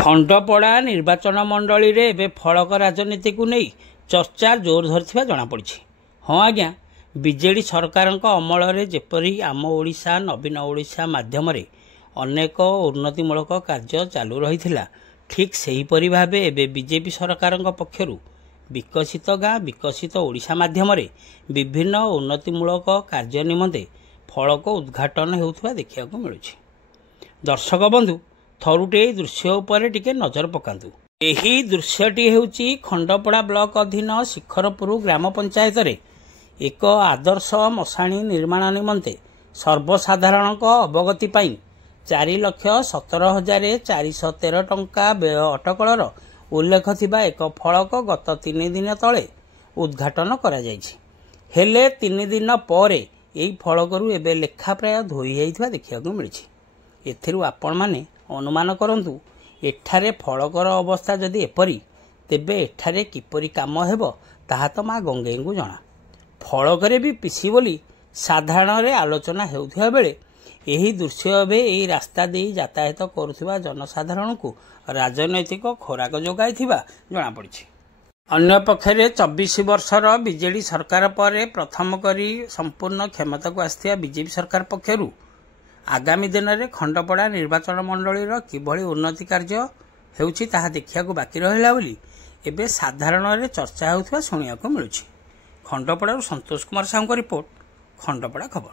खंडपड़ा निर्वाचन मंडली रे एबे फड़क राजनीति को नहीं चर्चा जोर धरथिबा जणा पड़िछि। हाँ आज्ञा, बीजेडी सरकार अमल रे जेपरी आम ओडिशा नवीन ओडिशा माध्यम रे अनेक उन्नतिमूलक कार्य चालू रहिथिला, ठीक सेहीपरि भाबे एबे बीजेपी सरकार पक्षरु विकसित गाँ विकसित ओडिशा माध्यम रे विभिन्न उन्नतिमूलक कार्य निमंते फड़क उद्घाटन हेउथबा देखिବାକୁ मिलुछि। दर्शक बंधु, थरुटे दृश्य उपर टिके नजर पकांतु। एही दृश्यटी हेउची खंडपड़ा ब्लॉक अधीन शिखरपुर ग्राम पंचायत रे एक आदर्श मशाणी निर्माण निमंते सर्वसाधारण अवगति पाई 4,17,413 टंका व्यय अटकलर उल्लेख थिबा एक फलक गत 3 दिन तले उद्घाटन करा जायछि। हेले 3 दिन पर एही फलकरू एबे लेखा प्राय धोई जाइथिबा देखिବାକୁ मिलिछि। एथिरु आपण माने अनुमान करंतु एठारे फलकर अवस्था जदि एपरी तेबे एठारे किपरि काम हेबो ताहा तो माँ गंगे को जना। फलकरे भी पिसी बोली साधारण रे आलोचना हेउथिबा बेले एही दृश्य एबे एही रास्ता देई यातायात करुथिबा जनसाधारण को राजनैतिक खोराक जोगाइथिबा जणा पड़िछि। अन्य पक्षरे 24 वर्षर बीजेडी सरकार पर प्रथम करी संपूर्ण क्षमता को आस्थिया बीजेपी सरकार पक्षरु आगामी दिन में खंडपड़ा निर्वाचन मंडली किभली उन्नति कार्य हेउछि ताहा देखिବାକୁ बाकी रहिला बोली एबे साधारण रे चर्चा हेउथिबा सुनिବାକୁ मिलुछि। खंडपड़ा संतोष कुमार साहू रिपोर्ट, खंडपड़ा खबर।